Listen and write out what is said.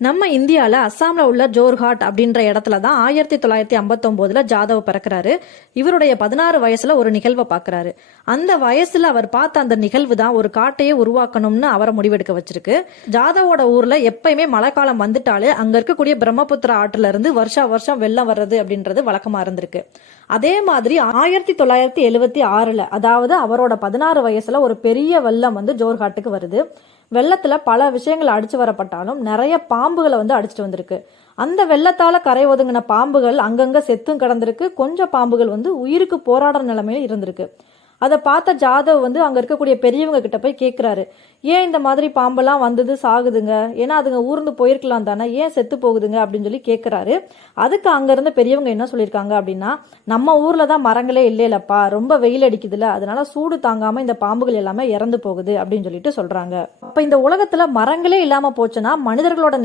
நம்ம இந்தியாவில் அஸ்ஸாமில் உள்ள ஜோர்ஹாட் அப்படின்ற இடத்துல தான் 1959 ஜாதவ் பிறக்கிறாரு. இவருடைய 16 வயசுல ஒரு நிகழ்வை பார்க்கறாரு. அந்த வயசுல அவர் பார்த்த அந்த நிகழ்வு தான் ஒரு காட்டையே உருவாக்கணும்னு அவரை முடிவெடுக்க வச்சிருக்கு. ஜாதவோட ஊர்ல எப்பயுமே மழைக்காலம் வந்துட்டாலே அங்க இருக்கக்கூடிய பிரம்மபுத்திரா ஆற்றுல இருந்து வருஷா வருஷம் வெள்ளம் வர்றது அப்படின்றது வழக்கமா இருந்திருக்கு. அதே மாதிரி 1976 அதாவது அவரோட 16 வயசுல ஒரு பெரிய வெள்ளம் ஜோர்ஹாட்டுக்கு வருது. வெள்ளத்துல பல விஷயங்கள் அடிச்சு வரப்பட்டாலும் நிறைய பாம்புகளை அடிச்சுட்டு வந்திருக்கு. அந்த வெள்ளத்தால கரை ஒதுங்கின பாம்புகள் அங்கங்க செத்தும் கிடந்திருக்கு. கொஞ்சம் பாம்புகள் உயிருக்கு போராடுற நிலைமையில இருந்திருக்கு. அதை பார்த்த ஜாதவ் அங்க இருக்கக்கூடிய பெரியவங்க கிட்ட போய் கேட்கிறாரு, ஏன் இந்த மாதிரி பாம்பெல்லாம் வந்தது சாகுதுங்க, ஏன்னா அதுங்க ஊர்ந்து போயிருக்கலாம் தானே, ஏன் செத்து போகுதுங்க அப்படின்னு சொல்லி கேட்கிறாரு. அதுக்கு அங்க இருந்த பெரியவங்க என்ன சொல்லியிருக்காங்க அப்படின்னா, நம்ம ஊர்ல தான் மரங்களே இல்லைலப்பா, ரொம்ப வெயில் அடிக்குதுல, அதனால சூடு தாங்காம இந்த பாம்புகள் எல்லாமே இறந்து போகுது அப்படின்னு சொல்லிட்டு சொல்றாங்க. அப்ப இந்த உலகத்துல மரங்களே இல்லாம போச்சுன்னா மனிதர்களோட